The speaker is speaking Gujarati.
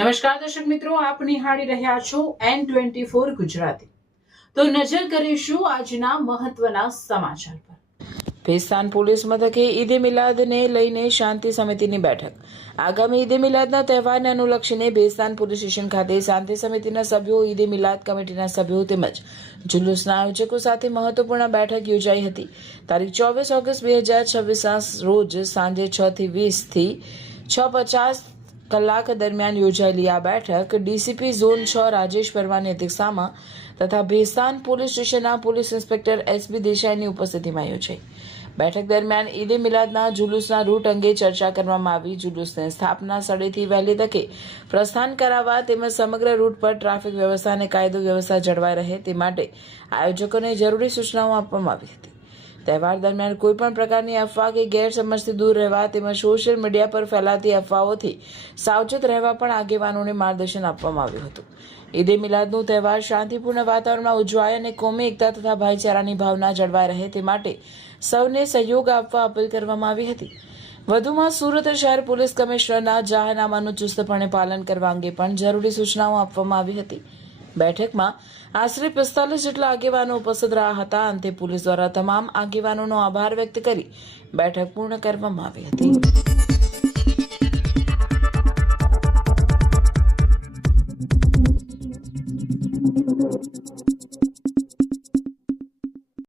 નમસ્કાર દર્શક મિત્રો, આપ નિહાળી રહ્યા છો N24 ગુજરાતી। તો નજર કરીશું આજના મહત્વના સમાચાર પર। ભેસ્તાન પોલીસ મથકે ઈદે મિલાદને લઈને શાંતિ સમિતિની બેઠક। આગામી ઈદે મિલાદના તહેવારને અનુલક્ષીને ભેસ્તાન પોલીસ સ્ટેશન ખાતે શાંતિ સમિતિના સભ્યો, ઈદે મિલાદ કમિટીના સભ્યો તેમજ જુલુસના આયોજકો સાથે મહત્વપૂર્ણ બેઠક યોજાઈ હતી। તારીખ 24 ઓગસ્ટ 2026 રોજ સાંજે 6 થી 20 થી 6:50 કલાક દરમિયાન યોજાયેલી આ બેઠક ડીસીપી ઝોન 6 રાજેશ પરમારની અધ્યક્ષતામાં તથા ભેસ્તાન પોલીસ સ્ટેશનના પોલીસ ઇન્સ્પેક્ટર એસબી દેસાઈની ઉપસ્થિતિમાં યોજાઈ। બેઠક દરમિયાન ઈદે મિલાદના જુલુસના રૂટ અંગે ચર્ચા કરવામાં આવી। જુલુસને સ્થાપના સ્થળેથી વહેલી તકે પ્રસ્થાન કરાવવા તેમજ સમગ્ર રૂટ પર ટ્રાફિક વ્યવસ્થા અને કાયદો વ્યવસ્થા જળવાઈ રહે તે માટે આયોજકોને જરૂરી સૂચનાઓ આપવામાં આવી હતી। તહેવાર દરમિયાન કોઈપણ પ્રકારની અફવા કે ગેરસમજથી દૂર રહેવા તેમજ સોશિયલ મીડિયા પર ફેલાતી અફવાઓથી સાવચેત રહેવા પણ આગેવાનોને માર્ગદર્શન આપવામાં આવ્યું હતું। ઈદે મિલાદનો તહેવાર શાંતિપૂર્ણ વાતાવરણમાં ઉજવાય અને કોમી એકતા તથા ભાઈચારાની ભાવના જળવાઈ રહે તે માટે સૌને સહયોગ આપવા અપીલ કરવામાં આવી હતી। વધુમાં સુરત શહેર પોલીસ કમિશનરના જાહેરનામાનું ચુસ્તપણે પાલન કરવા અંગે પણ જરૂરી સૂચનાઓ આપવામાં આવી હતી। બેઠકમાં આશરે 45 જેટલા આગેવાનો ઉપસ્થિત રહ્યા હતા। અંતે પોલીસ દ્વારા તમામ આગેવાનોનો આભાર વ્યક્ત કરી બેઠક પૂર્ણ કરવામાં આવી હતી।